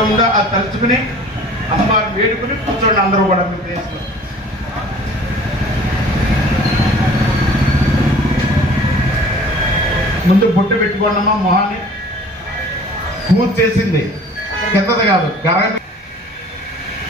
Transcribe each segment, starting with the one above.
మనసులో ఉందో? అది తలుచుకుని అమ్మవారిని వేడుకుని కూర్చోండి అందరూ కూడా మీ దేశంలో ముందు బుట్ట పెట్టుకోండమ్మా మొహాన్ని. పూజ చేసింది. కిందది కాదు గరగ అది ఆమె నిల్చోడు. అక్కడ దేవరా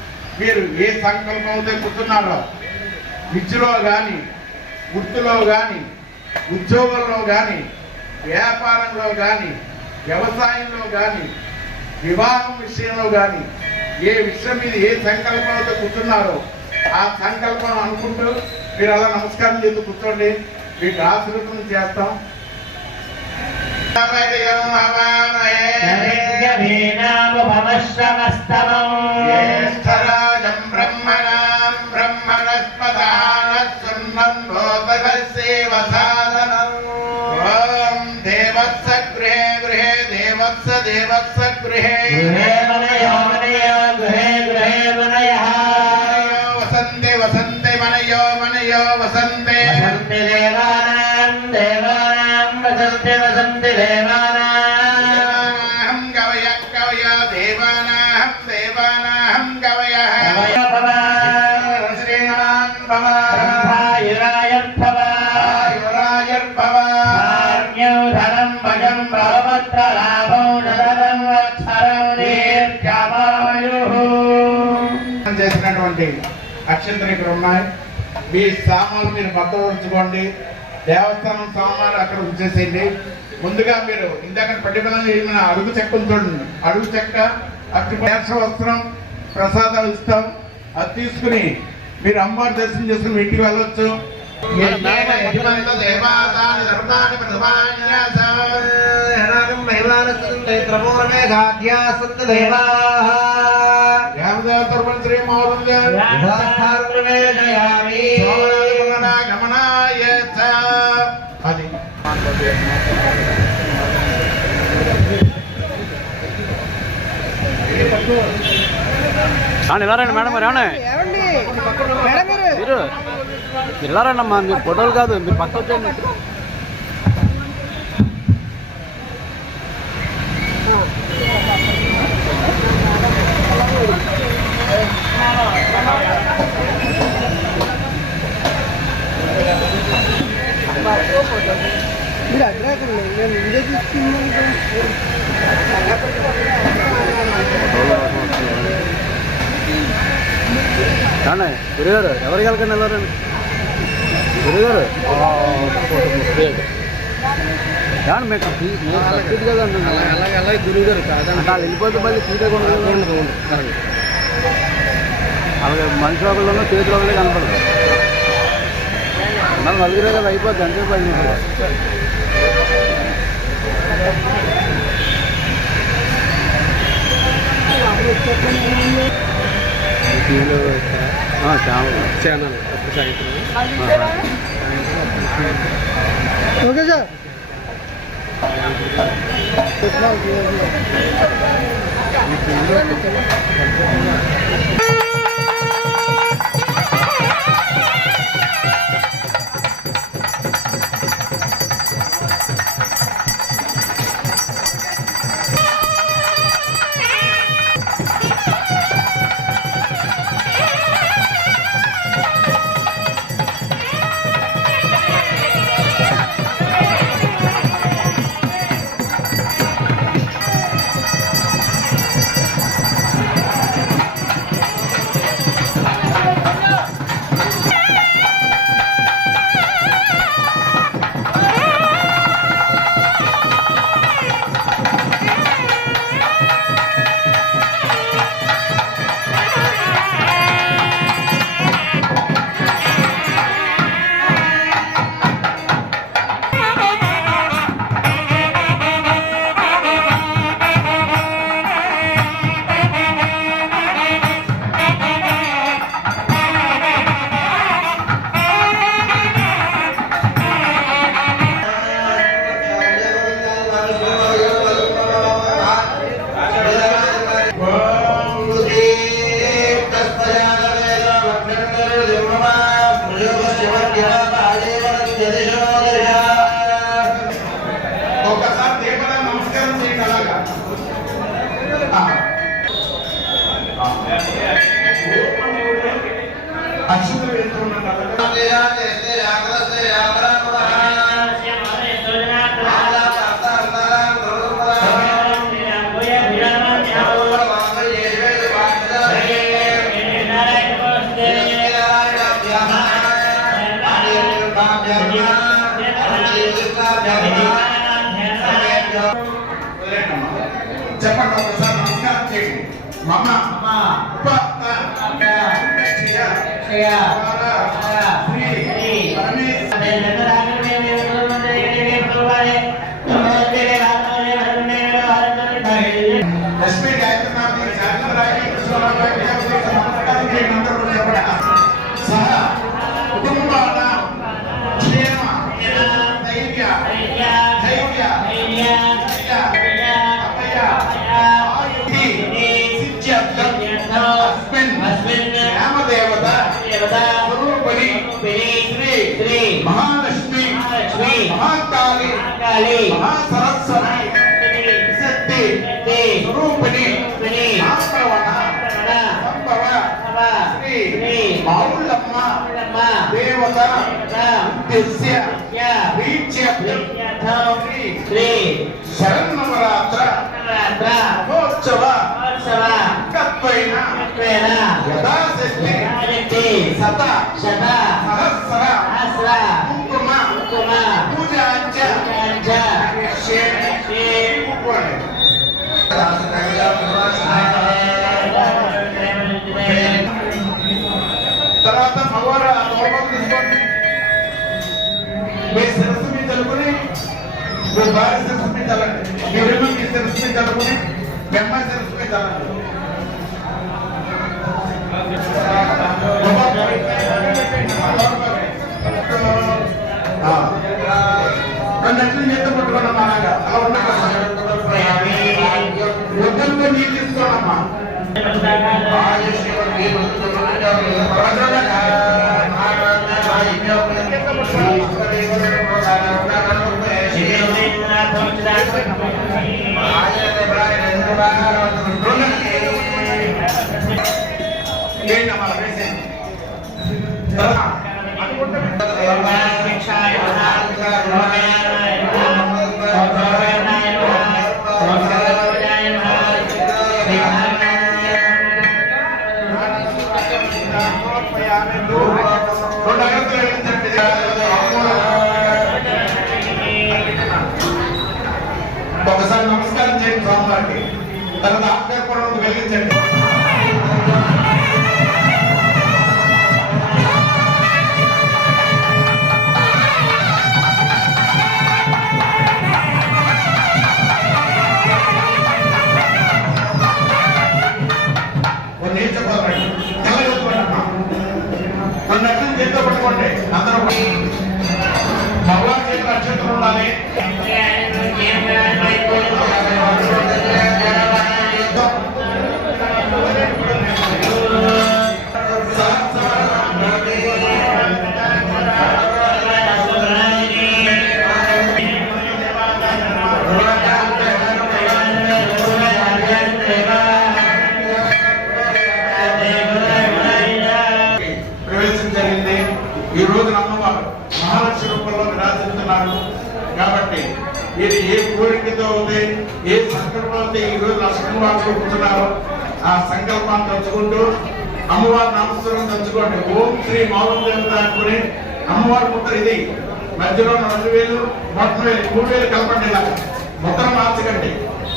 మీరు ఏ సంకల్పంతో కూర్చున్నారో విద్యలో కానీ వృత్తిలో కానీ ఉద్యోగంలో కానీ వ్యాపారంలో కానీ వ్యవసాయంలో కానీ వివాహం విషయంలో కానీ ఏ విషయం మీద ఏ సంకల్పంతో కూర్చున్నారో ఆ సంకల్పం అనుకుంటూ మీరు అలా నమస్కారం చేస్తూ కూర్చోండి. మీకు ఆశీర్వదం చేస్తాం. జ్యేష్ఠరాజం దేవత్స దేవత్స గృహే వసంతే వసంతే మనయో మనయో వసంతే దేవానాహం కవయ కవయ దేవానాహం దేవానాహం కవయ శ్రీమాన్ భవ యువరాజర్భవ చేసినటువంటి అక్షంతలు ఇక్కడ ఉన్నాయి. మీ సామాన్లు మీరు భద్రపరచుకోండి దేవస్థానం సామాన్లు అక్కడ ఉంచేసేయండి. ముందుగా మీరు ఇందాక పట్టిబలం ఏమైనా అడుగు చెక్క చూడండి. అడుగు చెక్క అక్కడ వస్త్రం ప్రసాదాలు ఇస్తాం. అది తీసుకుని మీరు అమ్మవారి దర్శనం చేసుకుని మీ ఇంటికి వెళ్ళొచ్చు. దేవాదాని ధర్మాని ప్రథమాన్యాసం దేవదేవ తరపున శ్రీ మహోదయ గమనాయ చ. అది కానీ ఎలా రండి మేడం మరి ఏమన్నా ఏమండి మేడం గారు మీరు మీరు ఎలా రండి అమ్మా మీరు ఫోటోలు కాదు మీరు పక్క వచ్చేయండి మీరు అడ్రాకండి నేను వీడియో తీసుకున్నాను కానీ గురుగారు ఎవరికి వెళ్ళకండి ఎలా రండి గురుగారు కానీ మీకు ఫీ- మీరు కట్టింది కదండి అలాగే అలాగే గురువు గారు కాదండి అంటే వాళ్ళు వెళ్ళిపోతే మళ్ళీ సీటే కొనుగోలు అలాగే మనిషి ఒకళ్ళు చేతులు ఒకళ్ళే కనపడదు. మరి నలుగురే కదా అయిపోద్ది అంతే పది ఛానల్. సాయంత్రం. Okay sir. శ్రీ あ。మహాకాళి మహాసరస్వతి. శక్తి. స్వరూపిణి. మావుళ్ళమ్మ దేవత. ఉద్దేశ్య. ప్రీత్యర్థం శ్రీ. శరన్నవరాత్ర మహోత్సవ. యథాశక్తి. శత మీ శిరస్సు మీద చదువుకుని మీ అమ్మాయి శిరస్సు మీద చల్లండి ఆ. రెండు భగవాన్ చేతిలో అక్షంతలు ఉండాలి లక్ష్మీవారు ఆ సంకల్పాన్ని తలుచుకుంటూ అమ్మవారి నామస్వరం తలుచుకోండి. ఓం శ్రీ మౌనం దేవత అనుకుని అమ్మవారి ముద్ర ఇది. మధ్యలో రెండు వేలు మొత్తం వేలు మూడు వేలు కలపండి ఇలా. ముద్ర మార్చకండి.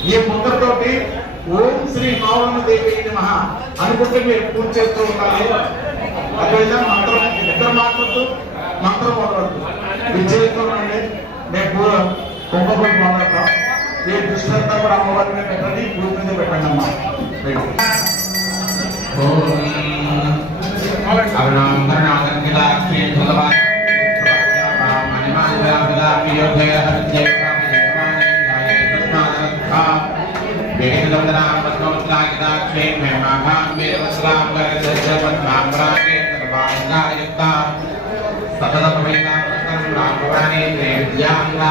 ఈ ముద్రతోటి ఓం శ్రీ మౌనమ దేవి నమః అనుకుంటే మీరు పూజ చేస్తూ ఉండాలి అదేవిధంగా మంత్రం ఇద్దరు మాట్లాడుతూ మంత్రం మొదలవుతూ విజయత్వండి మేము పూల కుంభపడి మీ దృష్టి అంతా కూడా అమ్మవారి మీద పెట్టండి భూమి మీద పెట్టండి అమ్మా. సతత ప్రవేశ రామరాణి దేవ్యాంగా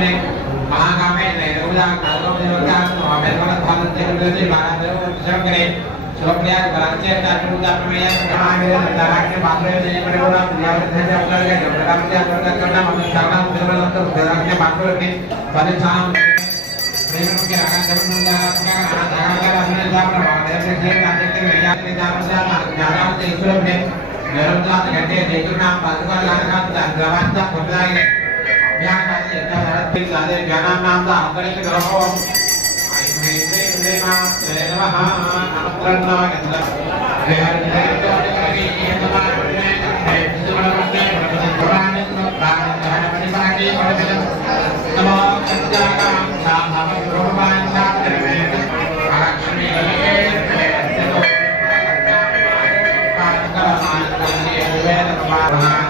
nek mahakamen nek ulang kalau menurutkan Muhammad orang paling terlalu di barat itu sokre sokre yang berancur dan berubah pemilihan sama akhirnya tentara ke baterai jadi mereka orang dia bertanya orang ke mereka mereka mereka karena mereka karena mereka untuk berang ke baterai ini pada saat प्रेम के आगे जब मुझे आपका आधार आधार अपने जाप प्रभाव से खेल करते थे भैया के जाप से ज़्यादा देखो ने निर्मला घटे देखो ना पादुका लाना का दरवाज़ा खुला है ඥානකාරී යත්තරත් පිළිසාරේ ඥානාන්ත අන්තරේක කරවෝ අයිමෙන්නේ නේමා සේනවහ අනුත්‍රන්නා ගන්ධ Thank you.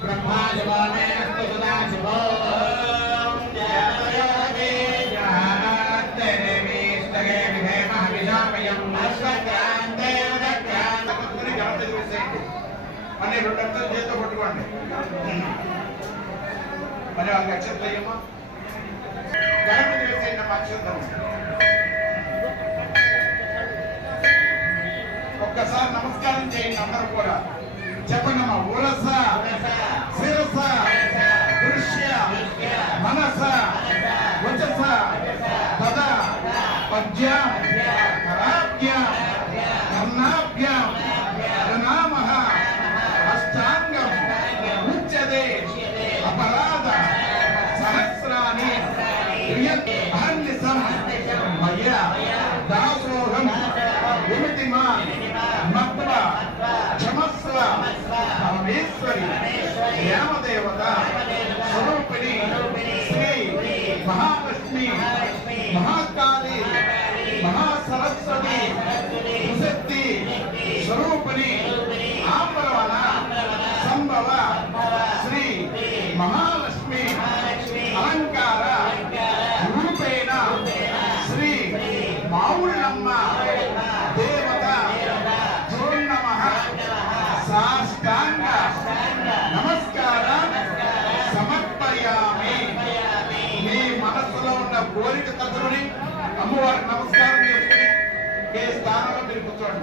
బ్రహ్మాజవామేస్తు సదాశివో దేవయామే జాతే దేవీస్తగే విధేమః విశామయం రెండు చేతితో పట్టుకోండి మరి వాళ్ళకి అక్షంత గణపతి వేసేయండి అక్షంతం ఒక్కసారి నమస్కారం చేయండి అందరూ కూడా. చెప్పండి అమ్మా ఊరస శిరస దృశ్య మనస వచస పద పద్యం కరాభ్యం కర్ణాభ్యం ప్రణామః అష్టాంగం ఉచ్యతే అపరా పరమేశ్వరి ధ్యామదేవత స్వరూపిణి శ్రీ మహాలక్ష్మి మహాకాళి మహాసరస్వతి శక్తి స్వరూపిణి ఆంబరవన సంభవ প্রচণ্ড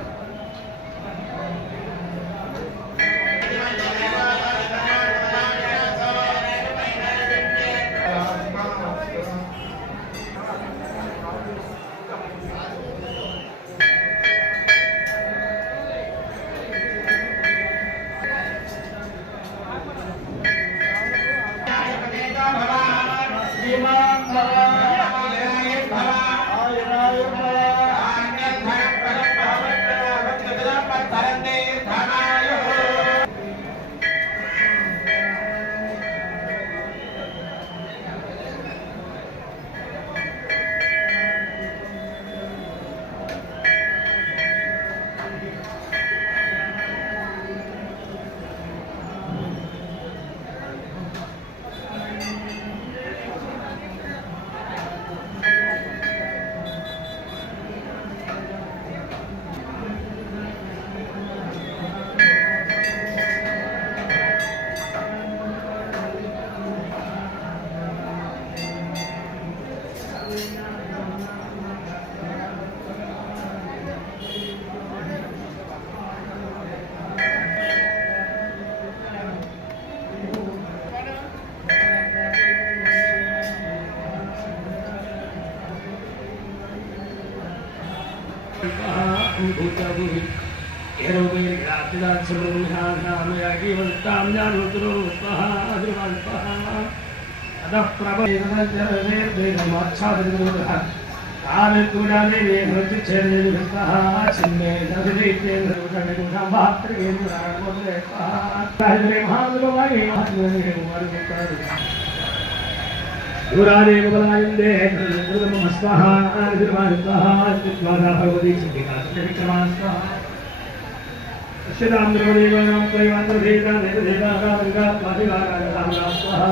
दूरादेव बलायन्दे कृतमम स्वाहा निर्वाणस्वाहा चित्वादा भगवती सिद्धिकास्तविक्रमास्वाहा श्रीराम द्रवदेवानां त्रैवान्तर्भेदा नैवधेदा रामङ्गा स्वाधिकारायणां स्वाहा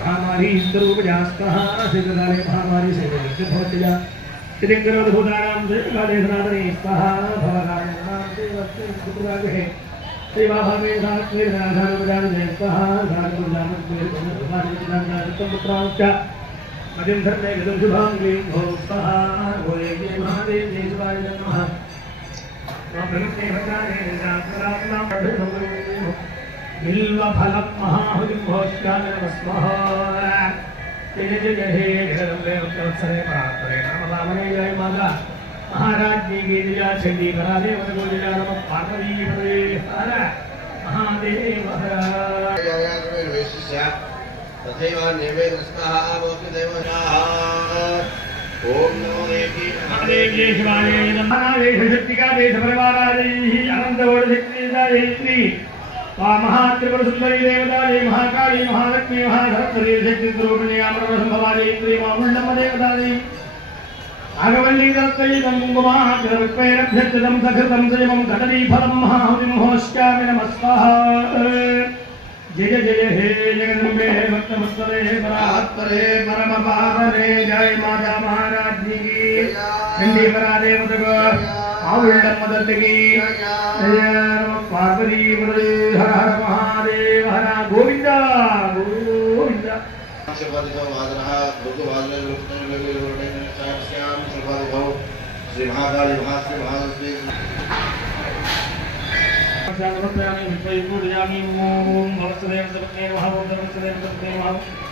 महामारी स्वरूपजास्कहासिदारे कहाँ से भवत्या श्रीकरोद्भुतानां श्रीकालेधनादने स्वाहा भवनारायणां श्रीवत्सुरागहे श्रीबाभामेधात्मीरनाधारपदानजय स्वाहा धारपदानजयपुत्रांश्च मदिं धर्मे विदुं शुभां क्लीं भो स्वाहा भोये महादेव शिवाय नमः। प्रभृते भजाने सात्मरात्मा पठितं बिल्वफलं महाहुतिं भोष्यामि नमस्मः महाराज जी की जया चंडी करा दे मन को जया नम पार्वती की पदे हर महादेव हर यायाग्रे वेशिष्य तथैव नैवेद्यस्तः भवति देवताः ओम नमो देवी महादेव शिवाय नमः। देश शक्ति का देश परिवार आदि अनंत और शक्ति का देवी ఆ మహాత్రిపుర సుందరి దేవతాలే మహాకాళి మహాలక్ష్మి మహాధరత్వరీ శక్తి స్వరూపిణి అమరవసంభవాజయత్రి మాముండమ్మ దేవతాలే నాగవల్లీదత్తైతం కుంగుమాగ్రవిక్వైరభ్యక్షితం సఘృతం సయమం కదలీఫలం మహావిమోష్కామి నమస్వాహ జయ జయ హే జగదంబే భక్తమస్తరే పరాహత్తరే పరమ పాహరే జయ మాతా మహారాజ్ఞి చండీ పరాదేవతగా ఆవిళ్ళ మొదటికి పార్వతీ మురళీ హర హర మహాదేవ హర గోవింద గోవింద శ్రీ మహాకాళి మహాశ్రీ మహాశ్రీ విశ్వయుగోదయామి ఓం భవత్సదేవ సపత్నే మహాభూత భవత్సదేవ సపత్నే మహాభూత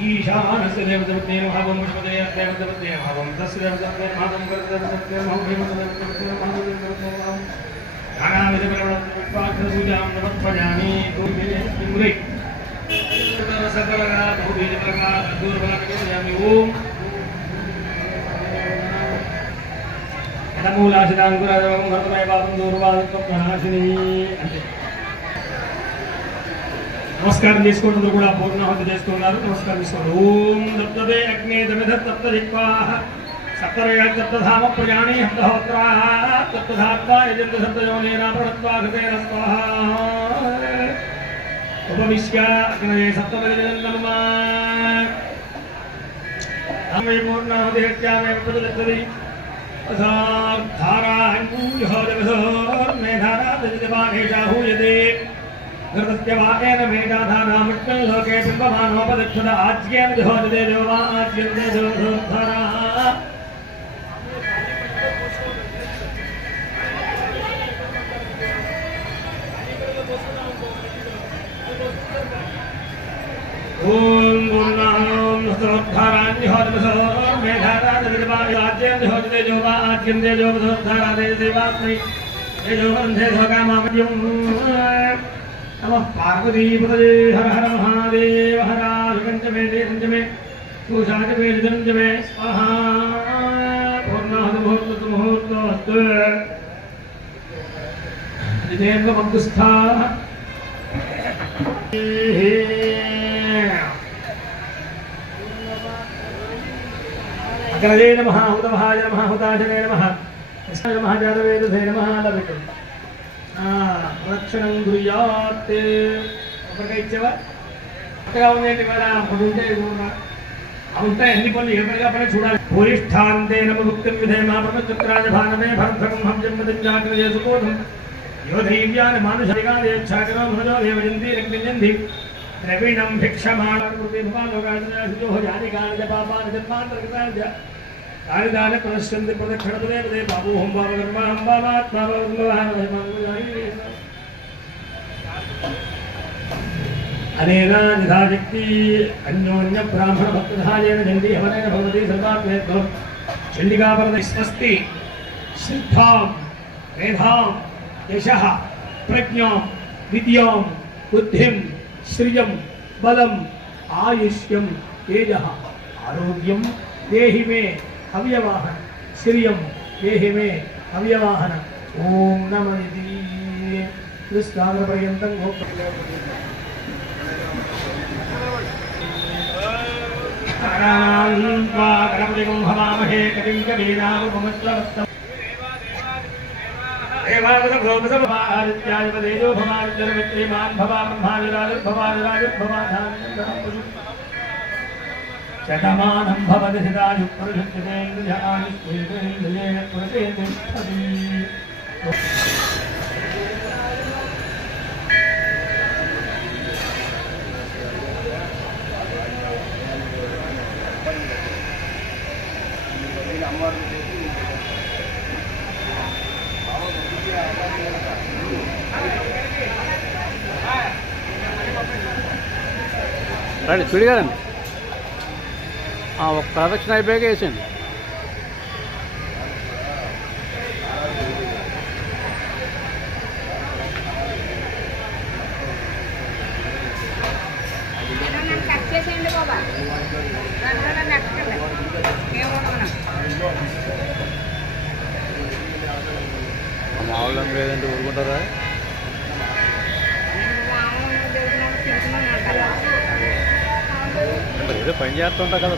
ईशानस्य देवदवत्ने नमः ओम विष्णुदे देवदवत्ने नमः ओम तस्य देवदवत्ने नमः ओम गरुडवत्ने नमः ओम भीमदेवदवत्ने नमः ओम देवदवत्ने नमः ओम नानाविधप्रवणत्वाग्रपूजां नमत्पजामि गोमे इन्द्रे सकलगा बहुभेदप्रगा दूरभागयामि ओम यदमूलाशिदाङ्कुराजमं भरतमय पापं दूरभागत्वं प्रणाशिनी अन्ते నమస్కారం చేసుకోండి కూడా పూర్ణహుతి చేసుకున్నారు నమస్కారం చేసుకోండి ఓం దత్తదే అగ్నే దమిధ తప్త దిక్వాహ సప్తరయ తప్తధామ ప్రయాణి హస్తహోత్రా తప్తధాత్వా యజంత శబ్దయోనేన ప్రణత్వా కృతేన స్వాహ ఉపవిశ్య అగ్నయే సప్తమరిజనమా అమై పూర్ణహుతి హత్యామే ప్రతిదత్తది అసాధారా అంగుహ జగసో మేధారా తదిదమాహేషా భూయతే నివృత్యమాయేన మేఘాధానామిట్టం లోకే బింబమానోపదక్షుత ఆజ్ఞేన విహోదితే దేవా ఆజ్ఞంతే దేవధోద్ధరా ఓం గురుణాం సోద్ధరాన్యోధోర్ మేధారాజ్యోజితే జోవా ఆజ్యంతే జోధోద్ధరాదే దేవాత్మై జోగంధే జోగా మామయం नमः पार्वतीपतये हर हर महादेव हराजपञ्चमे ते पञ्चमे पूषाचमेजमे स्वाहा पूर्णाहतमुहूर्तस्तु मुहूर्तोऽस्तु निजेन्द्रमङ्कुस्थाः अग्रजे नमः हुतमहाय नमः हुताशने नमः नमः जातवेदसे नमः लभितुम् రక్షణం గుర్యాత్ ఒకరిగా ఇచ్చావా? కొత్తగా ఉందేంటి కదా అప్పుడు ఉంటే ఉంటాయి ఎన్ని పనులు ఏ పనిగా పని చూడాలి. భూయిష్ఠాంతే నమ ముక్తిం విధేమ బ్రహ్మచక్రాజ భానమే భరద్భగం హంసం పతించాగ్రజే సుబోధం యోధైవ్యాన మానుషరిగాదేచ్ఛాకరో మనజో దేవజంతి రగ్నిజంతి ద్రవిణం భిక్షమాణకృతి భవాలోకాజో జానికాని పాపాన జన్మాంతర్గతాని कालिदान प्रदश्यन्ति प्रदक्षिणपदे पदे बाबू हम बाबा कर्मा हम बाबा आत्मा बाबा ब्रह्मा अनेन निधा व्यक्ति अन्योन्य ब्राह्मण भक्तधारेण चण्डी हवनेन भवति सर्वात्मेत्व चण्डिकापरद स्वस्ति सिद्धां मेधां यशः प्रज्ञां विद्यां बुद्धिं श्रियं बलम् आयुष्यं तेजः आरोग्यं देहि मे अव्यवाहन श्रियं देहि मे अव्यवाहन। ओम नम इति कृष्णान्द्रपर्यन्तं गोप गणपतिगुंहवामहे कविं कवीनामुपमुत्रवस्तम् देवादित्यादिपदेजो भवा ब्रह्मादिराजर्भवादिराजर्भवा धान्यं धनं पशुः తిష్టతి రండి స్పీడ్గా రండి చూడగలండి ఒక ప్రదక్షిణ అయిపోయాక వేసేయండి మామూలు లేదంటే ఊరుకుంటారా? ఏదో పని చేస్తుంటా కదా.